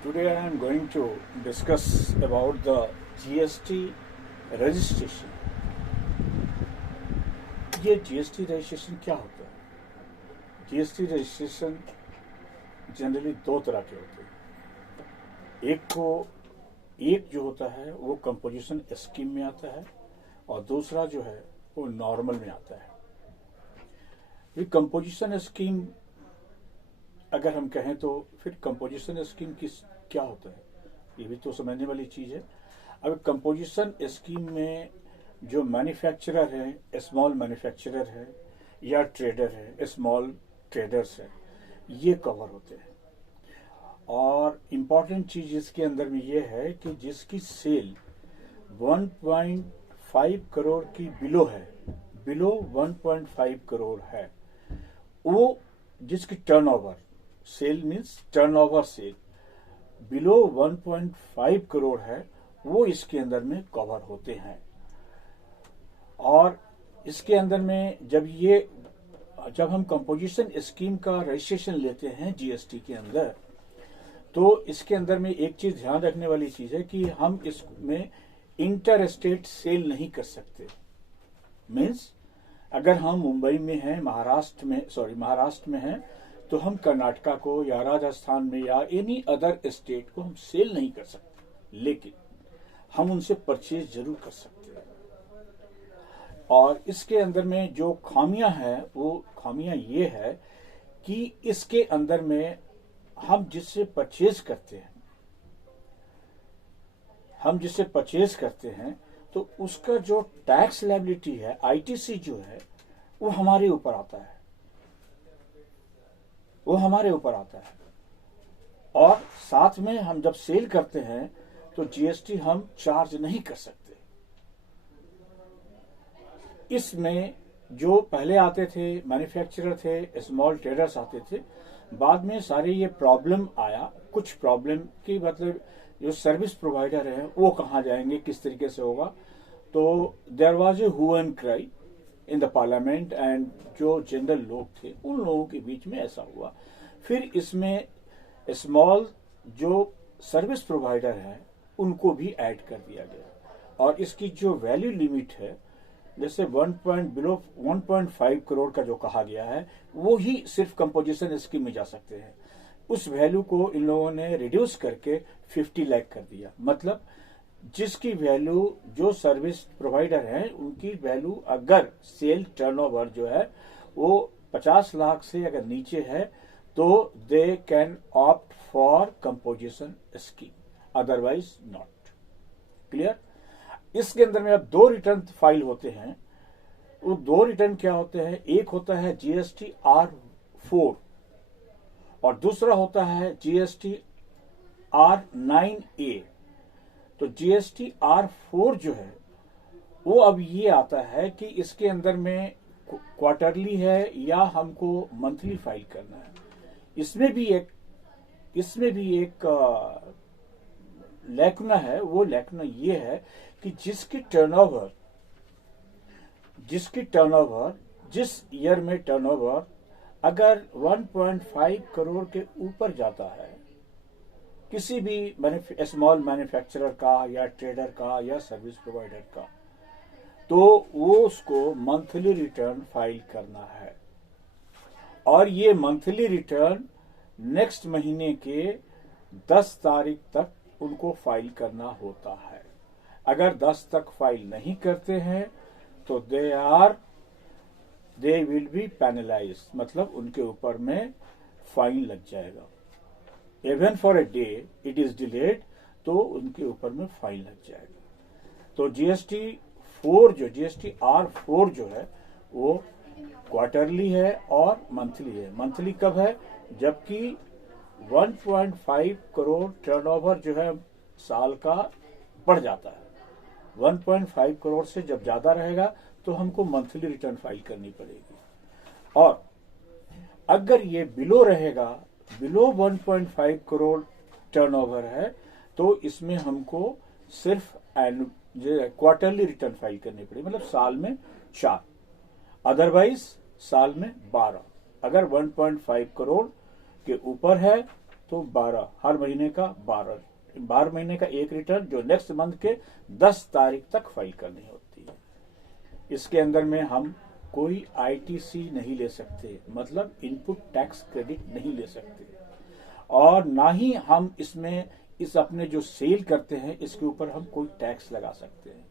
Today I am going to discuss about the GST registration. ये GST registration क्या होता है? GST रजिस्ट्रेशन जनरली दो तरह के होते हैं। एक जो होता है वो कंपोजिशन स्कीम में आता है और दूसरा जो है वो नॉर्मल में आता है। ये कंपोजिशन स्कीम अगर हम कहें तो फिर कंपोजिशन स्कीम क्या होता है, ये भी तो समझने वाली चीज है। अब कंपोजिशन स्कीम में जो मैन्युफैक्चरर है, स्मॉल मैन्युफैक्चरर है या ट्रेडर है, स्मॉल ट्रेडर्स है, ये कवर होते हैं। और इम्पॉर्टेंट चीज इसके अंदर में ये है कि जिसकी सेल 1.5 करोड़ की बिलो 1.5 करोड़ है, वो जिसकी turnover, sale means turnover sale below 1.5 crore है, वो इसके अंदर में कवर होते हैं। और इसके अंदर में जब हम कंपोजिशन स्कीम का रजिस्ट्रेशन लेते हैं जीएसटी के अंदर, तो इसके अंदर में एक चीज ध्यान रखने वाली चीज है कि हम इसमें इंटर स्टेट सेल नहीं कर सकते। मीन्स अगर हम मुंबई में हैं, महाराष्ट्र में हैं, तो हम कर्नाटका को या राजस्थान में या एनी अदर स्टेट को हम सेल नहीं कर सकते, लेकिन हम उनसे परचेज जरूर कर सकते हैं। और इसके अंदर में जो खामियां हैं वो खामियां ये है कि इसके अंदर में हम जिससे परचेज करते हैं तो उसका जो टैक्स लायबिलिटी है, आईटीसी जो है, वो हमारे ऊपर आता है। और साथ में हम जब सेल करते हैं तो जीएसटी हम चार्ज नहीं कर सकते। इसमें जो पहले आते थे मैन्युफैक्चरर थे, स्मॉल ट्रेडर्स आते थे, बाद में सारे ये प्रॉब्लम आया। कुछ प्रॉब्लम की मतलब जो सर्विस प्रोवाइडर है वो कहाँ जाएंगे, किस तरीके से होगा। तो there was a hue and cry in the parliament and जो जनरल लोग थे उन लोगों के बीच में ऐसा हुआ। फिर इसमें स्मॉल जो सर्विस प्रोवाइडर है उनको भी ऐड कर दिया गया। और इसकी जो वैल्यू लिमिट है, जैसे बिलो 1.5 करोड़ का जो कहा गया है, वो ही सिर्फ कंपोजिशन स्कीम में जा सकते हैं। उस वैल्यू को इन लोगों ने रिड्यूस करके 50 लाख कर दिया। मतलब जिसकी वैल्यू, जो सर्विस प्रोवाइडर है उनकी वैल्यू, अगर सेल टर्नओवर जो है वो 50 लाख से अगर नीचे है तो they can opt for composition scheme, otherwise not. Clear? इसके अंदर में अब दो रिटर्न फाइल होते हैं। वो दो रिटर्न क्या होते हैं? एक होता है जीएसटी R4 और दूसरा होता है जीएसटी R9A। तो जीएसटी R4 जो है वो अब ये आता है कि इसके अंदर में क्वार्टरली है या हमको मंथली फाइल करना है। इसमें भी एक लैकुना है। वो लैकुना ये है कि जिसकी टर्नओवर, जिस ईयर में टर्नओवर अगर 1.5 करोड़ के ऊपर जाता है, किसी भी स्मॉल मैन्युफैक्चरर का या ट्रेडर का या सर्विस प्रोवाइडर का, तो वो उसको मंथली रिटर्न फाइल करना है। और ये मंथली रिटर्न नेक्स्ट महीने के 10 तारीख तक उनको फाइल करना होता है। अगर 10 तक फाइल नहीं करते हैं तो दे विल बी पेनलाइज, मतलब उनके ऊपर में फाइन लग जाएगा। Even for a day it is delayed, तो उनके ऊपर में फाइन लग जाएगा। तो जीएसटी R4 जो है वो क्वार्टरली है और मंथली है। मंथली कब है? जबकि 1.5 करोड़ टर्नओवर जो है साल का बढ़ जाता है। 1.5 करोड़ से जब ज्यादा रहेगा तो हमको मंथली रिटर्न फाइल करनी पड़ेगी। और अगर ये बिलो रहेगा, बिलो 1.5 करोड़ टर्नओवर है, तो इसमें हमको सिर्फ क्वार्टरली रिटर्न फाइल करनी पड़ेगी। मतलब साल में 4, अदरवाइज साल में 12। अगर 1.5 करोड़ के ऊपर है तो 12, हर महीने का 12 महीने का एक रिटर्न जो नेक्स्ट मंथ के 10 तारीख तक फाइल करनी होती है। इसके अंदर में हम कोई आईटीसी नहीं ले सकते, मतलब इनपुट टैक्स क्रेडिट नहीं ले सकते, और ना ही हम इसमें इस अपने जो सेल करते हैं इसके ऊपर हम कोई टैक्स लगा सकते हैं।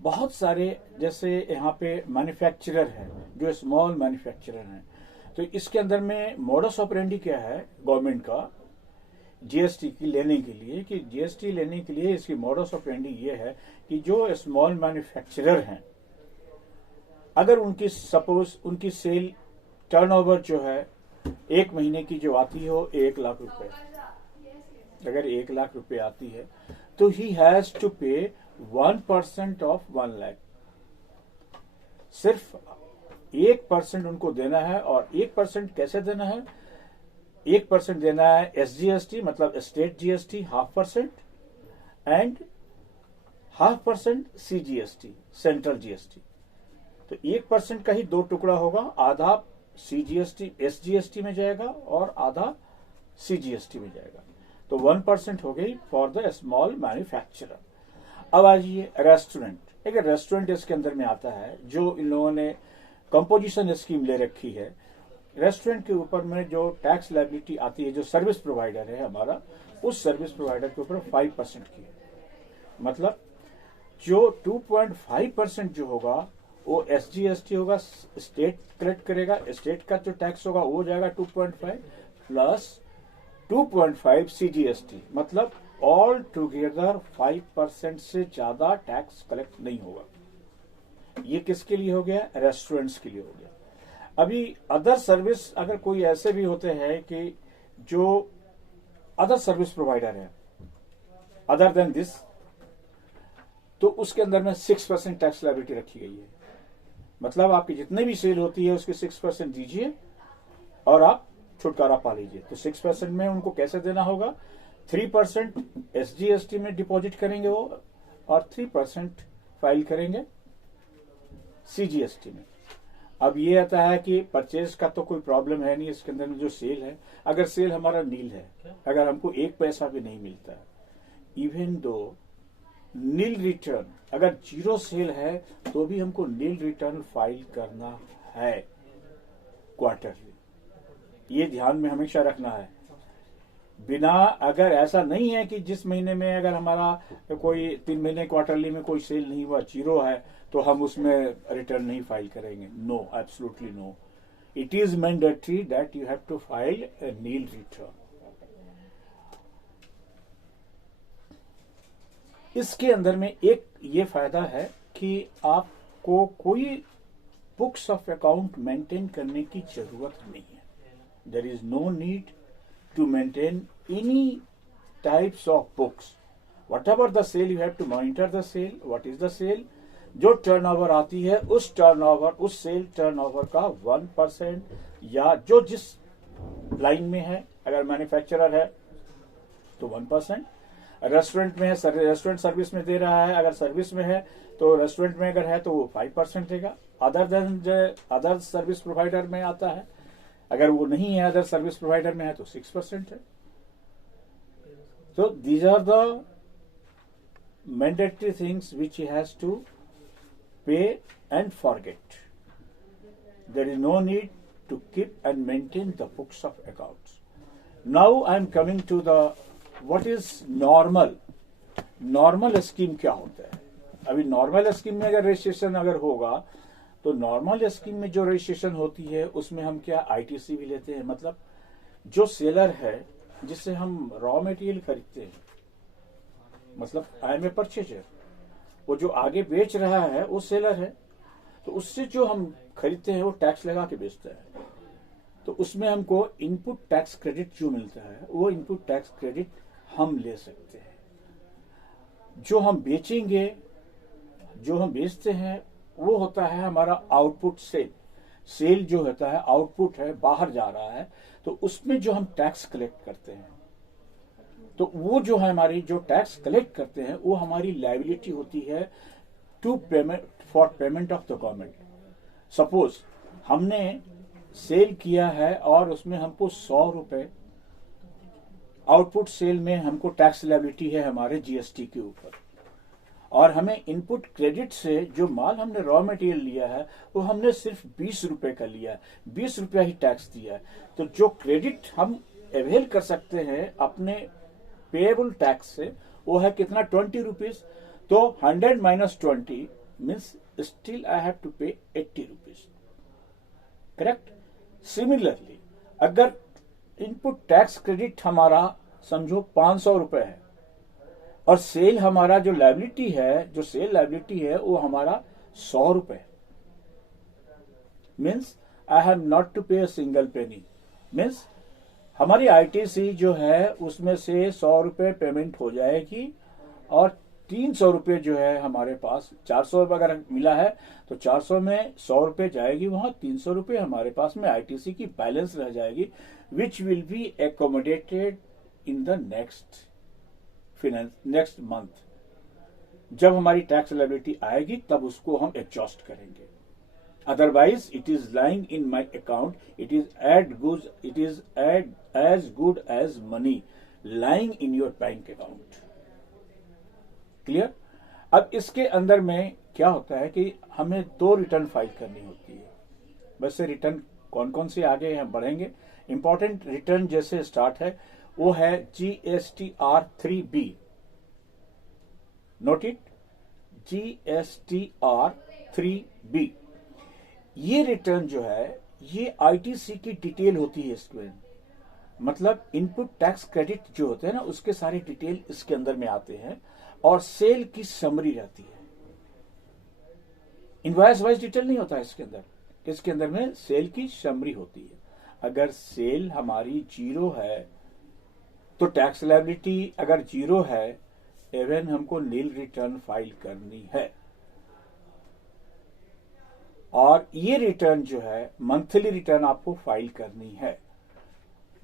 बहुत सारे जैसे यहाँ पे मैन्युफैक्चरर हैं, जो स्मॉल मैन्युफैक्चरर हैं, तो इसके अंदर में मॉडस ऑपरेंडी क्या है गवर्नमेंट का जीएसटी की लेने के लिए, कि जीएसटी लेने के लिए इसकी मॉडस ऑपरेंडी ये है कि जो स्मॉल मैन्युफैक्चरर हैं, अगर उनकी सपोज उनकी सेल टर्नओवर जो है एक महीने की जो आती हो 1 लाख रुपए, अगर 1 लाख रुपए आती है तो ही हैज टू पे 1% ऑफ 1 लाख, सिर्फ 1% उनको देना है। और 1% कैसे देना है? 1% देना है SGST मतलब state GST 0.5%, and 0.5% CGST central GST. तो 1% का ही 2 टुकड़ा होगा, आधा CGST SGST में जाएगा और आधा CGST में जाएगा, तो 1% हो गई फॉर द स्मॉल मैन्युफैक्चरर। अब आ जाइए रेस्टोरेंट। एक रेस्टोरेंट इसके अंदर में आता है, जो इन लोगों ने कंपोजिशन स्कीम ले रखी है। रेस्टोरेंट के ऊपर में जो टैक्स लायबिलिटी आती है, जो सर्विस प्रोवाइडर है हमारा, उस सर्विस प्रोवाइडर के ऊपर 5% की, मतलब जो 2.5% जो होगा वो SGST होगा, स्टेट कलेक्ट करेगा, स्टेट का जो टैक्स होगा वो जाएगा 2.5 प्लस 2.5 CGST, मतलब ऑल टुगेदर 5% से ज्यादा टैक्स कलेक्ट नहीं होगा। ये किसके लिए हो गया? रेस्टोरेंट्स के लिए हो गया। अभी अदर सर्विस, अगर कोई ऐसे भी होते हैं कि जो अदर सर्विस प्रोवाइडर है अदर देन दिस, तो उसके अंदर में 6% टैक्स लायबिलिटी रखी गई है, मतलब आपकी जितनी भी सेल होती है उसके 6% दीजिए और आप छुटकारा पा लीजिए। तो 6% में उनको कैसे देना होगा? 3% SGST में डिपॉजिट करेंगे वो, और 3% फाइल करेंगे CGST में। अब ये आता है कि परचेज का तो कोई प्रॉब्लम है नहीं, इसके अंदर में जो सेल है, अगर सेल हमारा नील है, अगर हमको 1 पैसा भी नहीं मिलता है, इवन दो नील रिटर्न, अगर 0 सेल है तो भी हमको नील रिटर्न फाइल करना है क्वार्टरली। ये ध्यान में हमेशा रखना है। बिना, अगर ऐसा नहीं है कि जिस महीने में अगर हमारा कोई 3 महीने क्वार्टरली में कोई सेल नहीं हुआ, 0 है, तो हम उसमें रिटर्न नहीं फाइल करेंगे। No, absolutely no. It is mandatory that you have to file a nil return. इसके अंदर में एक ये फायदा है कि आपको कोई बुक्स ऑफ अकाउंट मेंटेन करने की जरूरत नहीं है। There is no need to maintain any types of books. Whatever the sale, you have to monitor the sale. What is the sale? जो टर्नओवर आती है उस टर्नओवर, उस सेल टर्नओवर का 1% या जो जिस लाइन में है, अगर मैन्युफैक्चरर है तो 1%, रेस्टोरेंट में है, रेस्टोरेंट सर्विस में दे रहा है, अगर सर्विस में है तो रेस्टोरेंट में अगर है तो वो 5% देगा। अदर सर्विस प्रोवाइडर में आता है, अगर वो नहीं है अदर सर्विस प्रोवाइडर में है तो 6% है। So these are the mandatory things which he has to pay and forget. There is no need to keep and maintain the books of accounts. Now I am coming to the what is normal. Normal scheme क्या होता है? अभी normal scheme में अगर registration अगर होगा तो normal scheme में जो रजिस्ट्रेशन होती है उसमें हम क्या आईटीसी भी लेते हैं, मतलब जो सेलर है जिससे हम रॉ मटेरियल खरीदते हैं, मतलब आई एम ए परचेजर, वो जो आगे बेच रहा है वो सेलर है, तो उससे जो हम खरीदते हैं वो टैक्स लगा के बेचता है, तो उसमें हमको इनपुट टैक्स क्रेडिट जो मिलता है वो इनपुट टैक्स क्रेडिट हम ले सकते हैं। जो हम बेचेंगे, जो हम बेचते हैं वो होता है हमारा आउटपुट सेल। सेल जो होता है आउटपुट है, बाहर जा रहा है, तो उसमें जो हम टैक्स कलेक्ट करते हैं, तो वो जो है हमारी जो टैक्स कलेक्ट करते हैं वो हमारी लायबिलिटी होती है to payment for payment of the government. Suppose हमने सेल किया है और उसमें हमको 100 रुपए आउटपुट सेल में हमको टैक्स लायबिलिटी है हमारे जीएसटी के ऊपर, और हमें इनपुट क्रेडिट से जो माल हमने रॉ मटेरियल लिया है वो हमने सिर्फ 20 रुपए का लिया है, 20 रुपया ही टैक्स दिया है। तो जो क्रेडिट हम अवेल कर सकते हैं अपने पेएबल टैक्स से वो है कितना, 20 रुपीज। तो 100 minus 20 means still I have to pay 80 rupees, correct. Similarly अगर इनपुट टैक्स क्रेडिट हमारा समझो 500 रुपए है और सेल हमारा जो लायबिलिटी है, जो सेल लायबिलिटी है वो हमारा 100 रुपए, means I have not to pay a single penny. Means हमारी आईटीसी जो है उसमें से 100 रुपए पेमेंट हो जाएगी और 300 रुपए जो है हमारे पास, 400 रुपए अगर मिला है तो 400 में 100 रुपए जाएगी वहां, 300 रुपए हमारे पास में आईटीसी की बैलेंस रह जाएगी, which will be accommodated in the next month. जब हमारी टैक्स लायबिलिटी आएगी तब उसको हम एडजस्ट करेंगे। Otherwise, it is lying in my account. It is as good as money lying in your bank account. Clear? अब इसके अंदर में क्या होता है कि हमें 2 रिटर्न फाइल करनी होती है। वैसे रिटर्न कौन कौन से आगे हम बढ़ेंगे। इंपॉर्टेंट रिटर्न जैसे स्टार्ट है वो है GSTR 3B। Note it, GSTR 3B। ये रिटर्न जो है ये आईटीसी की डिटेल होती है इसमें, मतलब इनपुट टैक्स क्रेडिट जो होते हैं ना उसके सारे डिटेल इसके अंदर में आते हैं और सेल की समरी रहती है। इनवॉइस वाइज डिटेल नहीं होता है इसके अंदर, इसके अंदर में सेल की समरी होती है। अगर सेल हमारी 0 है तो टैक्स लायबिलिटी अगर 0 है एवन हमको नील रिटर्न फाइल करनी है। और ये रिटर्न जो है मंथली रिटर्न आपको फाइल करनी है,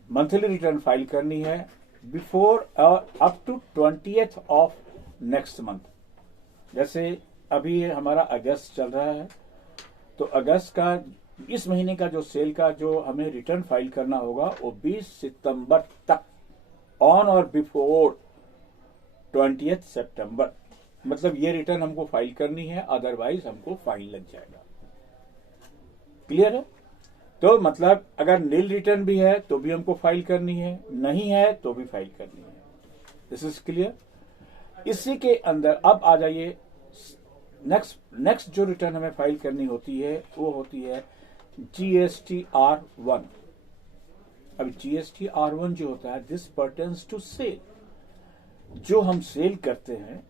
मंथली रिटर्न फाइल करनी है before up to 20th of next month. जैसे अभी हमारा अगस्त चल रहा है तो अगस्त का इस महीने का जो सेल का जो हमें रिटर्न फाइल करना होगा वो 20 सितंबर तक, ऑन और बिफोर 20th सितंबर, मतलब ये रिटर्न हमको फाइल करनी है, अदरवाइज हमको फाइन लग जाएगा। क्लियर है? तो मतलब अगर नील रिटर्न भी है तो भी हमको फाइल करनी है, नहीं है तो भी फाइल करनी है। This is clear. इसी के अंदर अब आ जाइए, नेक्स्ट जो रिटर्न हमें फाइल करनी होती है वो होती है GSTR1। अब GSTR1 जो होता है दिस पर्टेन्स टू सेल। जो हम सेल करते हैं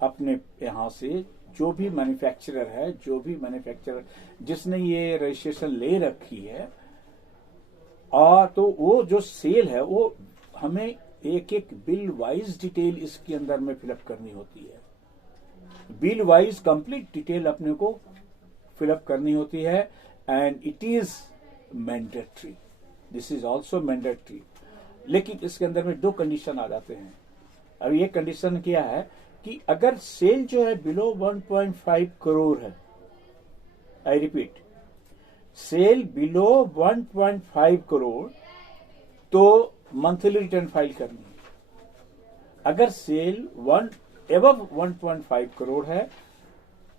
अपने यहां से, जो भी मैन्युफैक्चरर है, जो भी मैन्युफैक्चरर जिसने ये रजिस्ट्रेशन ले रखी है, और तो वो जो सेल है वो हमें एक एक बिल वाइज डिटेल इसके अंदर में फिलअप करनी होती है। बिल वाइज कंप्लीट डिटेल अपने को फिलअप करनी होती है and it is mandatory, this is also mandatory. लेकिन इसके अंदर में 2 कंडीशन आ जाते हैं। अब ये कंडीशन क्या है कि अगर सेल जो है बिलो 1.5 करोड़ है, I repeat, cell below 1.5 crore तो मंथली रिटर्न फाइल करनी है। अगर सेल एबव 1.5 करोड़ है,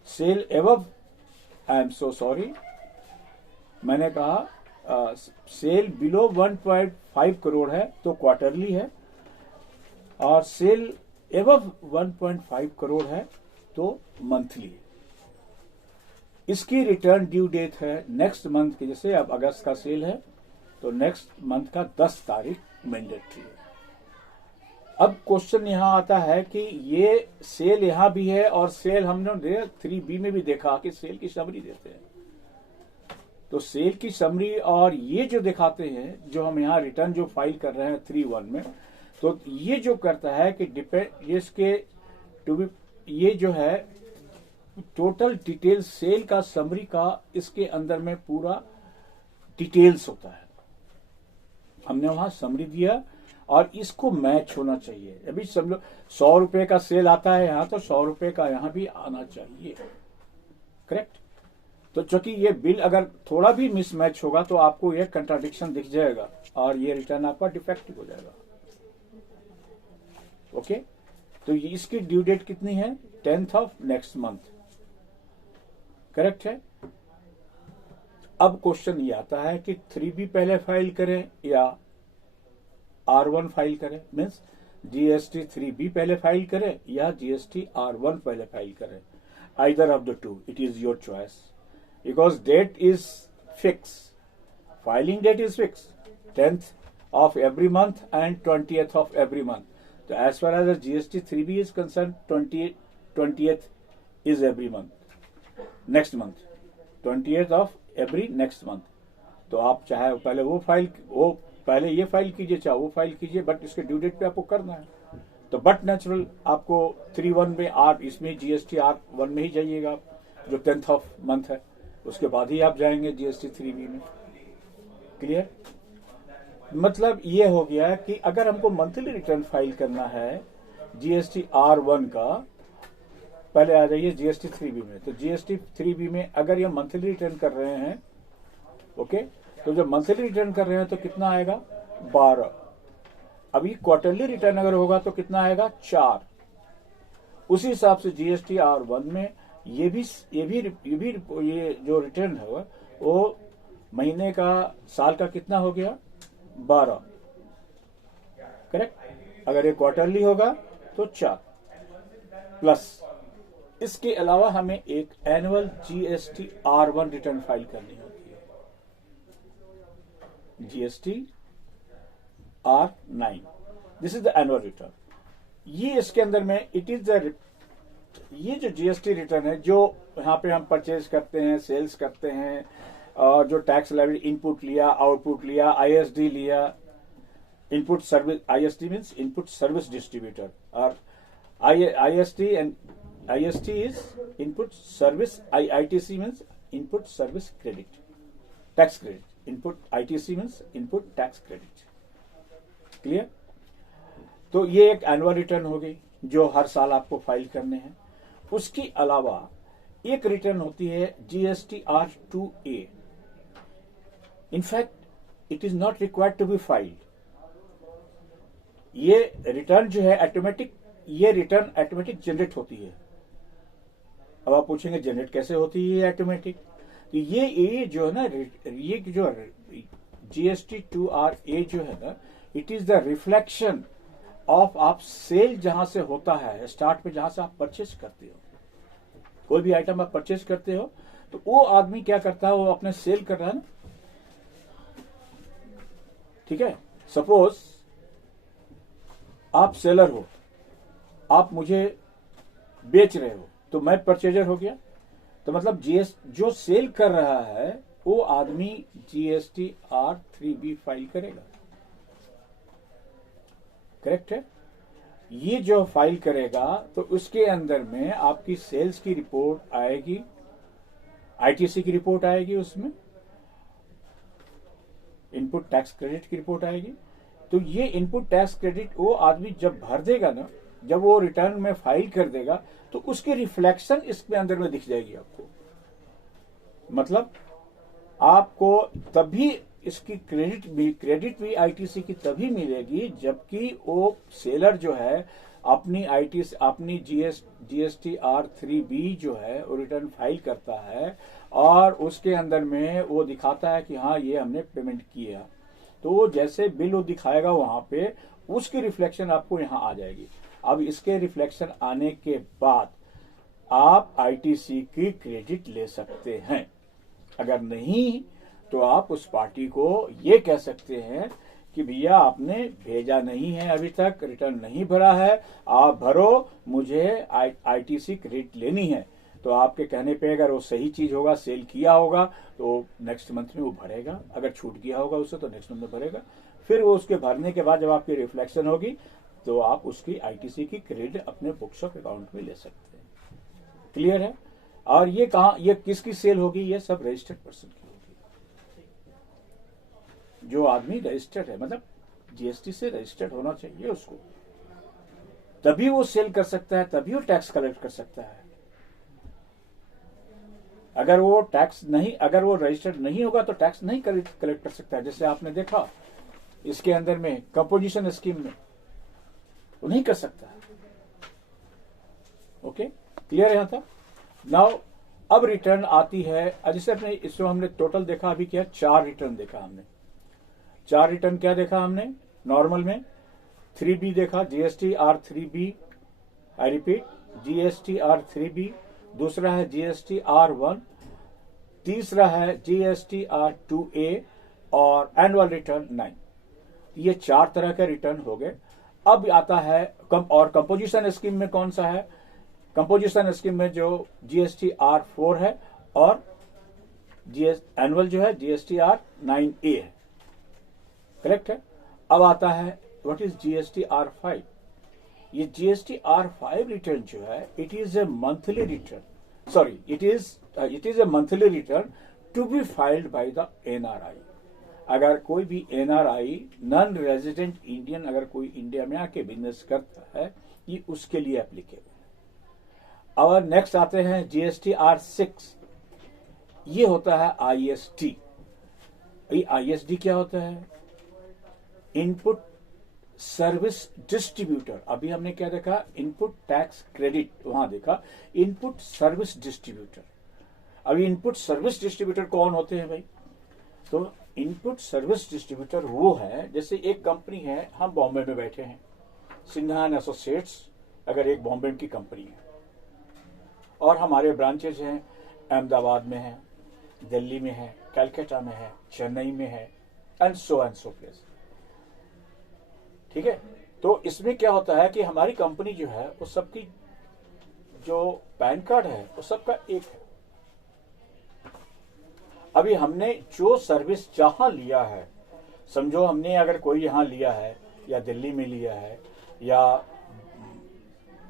sale above, I am so sorry, मैंने कहा सेल बिलो 1.5 करोड़ है तो क्वार्टरली है, और सेल एबव 1.5 करोड़ है तो मंथली है। इसकी रिटर्न ड्यू डेट है नेक्स्ट मंथ की, जैसे अब अगस्त का सेल है तो नेक्स्ट मंथ का 10 तारीख मैंडेटरी है। अब क्वेश्चन यहां आता है कि ये सेल यहां भी है और सेल हमने 3B में भी देखा कि सेल की समरी देते हैं। तो सेल की समरी और ये जो दिखाते हैं, जो हम यहाँ रिटर्न जो फाइल कर रहे हैं 3.1 में, तो ये जो करता है कि डिपेंड इसके ये जो है टोटल डिटेल सेल का समरी का इसके अंदर में पूरा डिटेल्स होता है। हमने वहां समरी दिया और इसको मैच होना चाहिए। अभी समझो 100 रुपए का सेल आता है यहाँ, तो 100 रुपए का यहाँ भी आना चाहिए, करेक्ट। तो चूंकि ये बिल अगर थोड़ा भी मिसमैच होगा तो आपको ये कंट्राडिक्शन दिख जाएगा और ये रिटर्न आपका डिफेक्टिव हो जाएगा। ओके, तो इसकी ड्यू डेट कितनी है? 10th of next month, correct है। अब क्वेश्चन ये आता है कि 3B पहले फाइल करें या R1 फाइल करें, मीन्स GST 3B पहले फाइल करें या GST R1 पहले फाइल करें। Either of the two, it is your choice, because date is fix, filing date is fix, 10th of every month and 20th of every month. So as far as the GST 3B is concerned, 20th is every month, next month, 20th of every next month. तो आप चाहे पहले वो पहले ये file कीजिए, चाहे वो फाइल कीजिए, बट इसके ड्यू डेट पे आपको करना है। तो बट नेचुरल आपको 3-1 में इसमें GST R1 में ही जाइएगा आप, जो 10th ऑफ मंथ है, उसके बाद ही आप जाएंगे GST 3B में। क्लियर? मतलब ये हो गया कि अगर हमको मंथली रिटर्न फाइल करना है GST R1 का, पहले आ जाइए GST 3B में। तो GST 3B में अगर ये मंथली रिटर्न कर रहे हैं, ओके, तो जब मंथली रिटर्न कर रहे हैं तो कितना आएगा? 12। अभी क्वार्टरली रिटर्न अगर होगा तो कितना आएगा? 4। उसी हिसाब से GST R1 में ये जो रिटर्न है वो महीने का, साल का कितना हो गया? 12, करेक्ट। अगर ये क्वार्टरली होगा तो 4 प्लस इसके अलावा हमें एक annual GST R1 return file करनी होती है, GST R9। This is the annual return. ये इसके अंदर में इट इज द, ये जो GST रिटर्न है, जो यहाँ पे हम परचेज करते हैं, सेल्स करते हैं, और जो टैक्स लाइबिलिटी, इनपुट लिया, आउटपुट लिया, ISD लिया, input service, ISD means input service distributor, और IST is input service, ITC means input service credit, tax credit, input ITC means input tax credit. Clear? तो ये एक एनुअल रिटर्न हो गई जो हर साल आपको फाइल करने हैं। उसके अलावा एक रिटर्न होती है GST R2A। In fact it is not required to be filed. ये रिटर्न जो है ऑटोमेटिक, ये रिटर्न ऑटोमेटिक जनरेट होती है। अब आप पूछेंगे जनरेट कैसे होती है ऑटोमेटिक? तो ये जो है ना, ये जो GST 2RA जो है ना, it is the reflection of आप सेल जहां से होता है, स्टार्ट में जहां से आप परचेज करते हो, कोई भी आइटम आप परचेज करते हो, तो वो आदमी क्या करता है, वो अपने सेल कर रहा है ना, ठीक है। सपोज आप सेलर हो, आप मुझे बेच रहे हो, तो मैं परचेजर हो गया। तो मतलब जो सेल कर रहा है वो आदमी GST R3B फाइल करेगा, करेक्ट है। ये जो फाइल करेगा तो उसके अंदर में आपकी सेल्स की रिपोर्ट आएगी, ITC की रिपोर्ट आएगी, उसमें इनपुट टैक्स क्रेडिट की रिपोर्ट आएगी। तो ये इनपुट टैक्स क्रेडिट वो आदमी जब भर देगा ना, जब वो रिटर्न में फाइल कर देगा, तो उसकी रिफ्लेक्शन इसके अंदर में दिख जाएगी आपको। मतलब आपको तभी इसकी क्रेडिट भी ITC की तभी मिलेगी जबकि वो सेलर जो है अपनी GST R3B जो है वो रिटर्न फाइल करता है, और उसके अंदर में वो दिखाता है कि हाँ ये हमने पेमेंट किया। तो वो जैसे बिल वो दिखाएगा वहां पे, उसकी रिफ्लेक्शन आपको यहाँ आ जाएगी। अब इसके रिफ्लेक्शन आने के बाद आप ITC की क्रेडिट ले सकते हैं। अगर नहीं तो आप उस पार्टी को ये कह सकते हैं कि भैया आपने भेजा नहीं है, अभी तक रिटर्न नहीं भरा है, आप भरो, मुझे ITC क्रेडिट लेनी है। तो आपके कहने पे अगर वो सही चीज होगा, सेल किया होगा, तो नेक्स्ट मंथ में वो भरेगा। अगर छूट गया होगा उससे तो नेक्स्ट मंथ में भरेगा। फिर वो उसके भरने के बाद जब आपकी रिफ्लेक्शन होगी तो आप उसकी ITC की क्रेडिट अपने बुक्स ऑफ अकाउंट में ले सकते हैं। क्लियर है? और ये कहां, ये किसकी सेल होगी? ये सब रजिस्टर्ड पर्सन की होगी। जो आदमी रजिस्टर्ड है, मतलब GST से रजिस्टर्ड होना चाहिए उसको, तभी वो सेल कर सकता है, तभी वो टैक्स कलेक्ट कर सकता है। अगर वो रजिस्टर्ड नहीं होगा तो टैक्स नहीं कलेक्ट कर सकता है। जैसे आपने देखा इसके अंदर में कंपोजिशन स्कीम में वो नहीं कर सकता है। ओके, क्लियर है यहाँ तक? नाउ अब रिटर्न आती है, जैसे अपने इसमें हमने टोटल देखा अभी क्या, 4 रिटर्न देखा हमने। 4 रिटर्न क्या देखा हमने नॉर्मल में? 3B देखा, GSTR3B, आई रिपीट GSTR3B, दूसरा है GSTR1, तीसरा है GSTR2A और एनुअल रिटर्न 9। ये 4 तरह के रिटर्न हो गए। अब आता है और कंपोजिशन स्कीम में कौन सा है? कंपोजिशन स्कीम में जो GSTR4 है और एनुअल जो है GSTR9A है, करेक्ट है। अब आता है व्हाट इज GSTR5। ये GSTR5 रिटर्न जो है, it is a monthly return, sorry it is a monthly return to be filed by the NRI। अगर कोई भी NRI, नॉन रेजिडेंट इंडियन, अगर कोई इंडिया में आके बिजनेस करता है, ये उसके लिए एप्लीकेबल है। और नेक्स्ट आते हैं GSTR6, ये होता है ISD। ये ISD क्या होता है? Input service distributor. अभी हमने क्या देखा? इनपुट टैक्स क्रेडिट, वहां देखा इनपुट सर्विस डिस्ट्रीब्यूटर। अभी इनपुट सर्विस डिस्ट्रीब्यूटर कौन होते हैं भाई? तो इनपुट सर्विस डिस्ट्रीब्यूटर वो है, जैसे एक कंपनी है, हम बॉम्बे में बैठे हैं, सिन्हा एंड एसोसिएट्स अगर एक बॉम्बे की कंपनी है, और हमारे ब्रांचेज हैं अहमदाबाद में है, दिल्ली में है, कलकत्ता में है, चेन्नई में है, एंड सो प्लेस, ठीक है। तो इसमें क्या होता है कि हमारी कंपनी जो है वो सबकी जो पैन कार्ड है वो सबका एक है। अभी हमने जो सर्विस जहां लिया है, समझो हमने अगर कोई यहां लिया है या दिल्ली में लिया है, या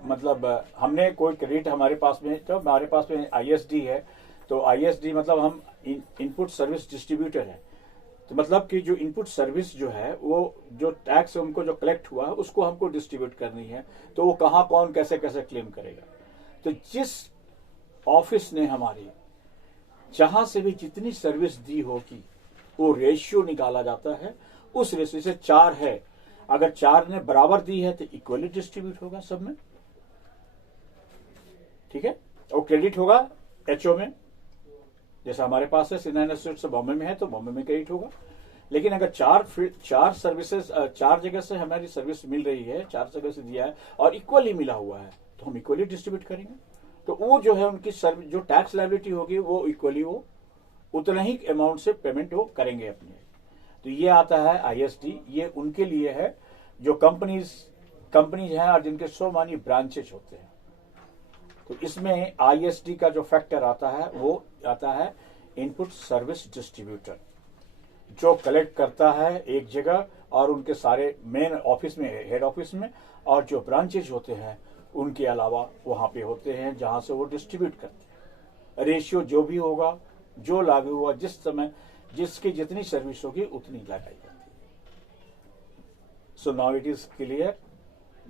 मतलब हमने कोई क्रेडिट हमारे पास में, तो हमारे पास में ISD है, तो ISD मतलब हम इनपुट सर्विस डिस्ट्रीब्यूटर है। तो मतलब कि जो इनपुट सर्विस जो है, वो जो टैक्स उनको जो कलेक्ट हुआ है उसको हमको डिस्ट्रीब्यूट करनी है, तो वो कहाँ कौन कैसे कैसे क्लेम करेगा। तो जिस ऑफिस ने हमारी जहां से भी जितनी सर्विस दी होगी वो रेशियो निकाला जाता है। उस रेशियो से 4 है, अगर 4 ने बराबर दी है तो इक्वली डिस्ट्रीब्यूट होगा सब में, ठीक है। और क्रेडिट होगा HO में, जैसा हमारे पास है सिन्हा एंड एसोसिएट्स बॉम्बे में है तो बॉम्बे में क्रेडिट होगा। लेकिन अगर 4 सर्विसेज 4 जगह से हमारी सर्विस मिल रही है, 4 जगह से दिया है और इक्वली मिला हुआ है, तो हम इक्वली डिस्ट्रीब्यूट करेंगे। तो वो जो है उनकी सर्विस जो टैक्स लायबिलिटी होगी वो इक्वली वो उतना ही अमाउंट से पेमेंट वो करेंगे अपने। तो ये आता है ISD, ये उनके लिए है जो कंपनीज हैं और जिनके सो मानी ब्रांचेज होते हैं। तो इसमें ISD का जो फैक्टर आता है वो आता है इनपुट सर्विस डिस्ट्रीब्यूटर, जो कलेक्ट करता है एक जगह और उनके सारे मेन ऑफिस में, हेड ऑफिस में, और जो ब्रांचेज होते हैं उनके अलावा वहां पे होते हैं जहां से वो डिस्ट्रीब्यूट करते हैं। रेशियो जो भी होगा, जो लागू हुआ, जिस समय जिसकी जितनी सर्विस होगी उतनी लगाई जाती है। So now it is clear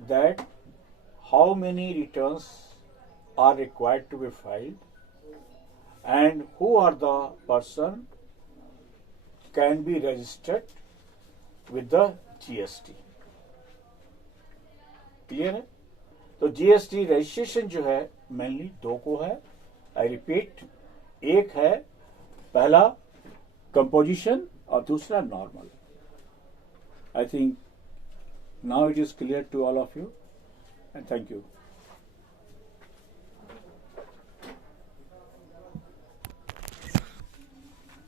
that how many returns are required to be filed and who are the person can be registered with the GST। Clear है? तो GST रजिस्ट्रेशन जो है मेनली 2 को है, आई रिपीट, एक है पहला composition और दूसरा normal. I think now it is clear to all of you and thank you.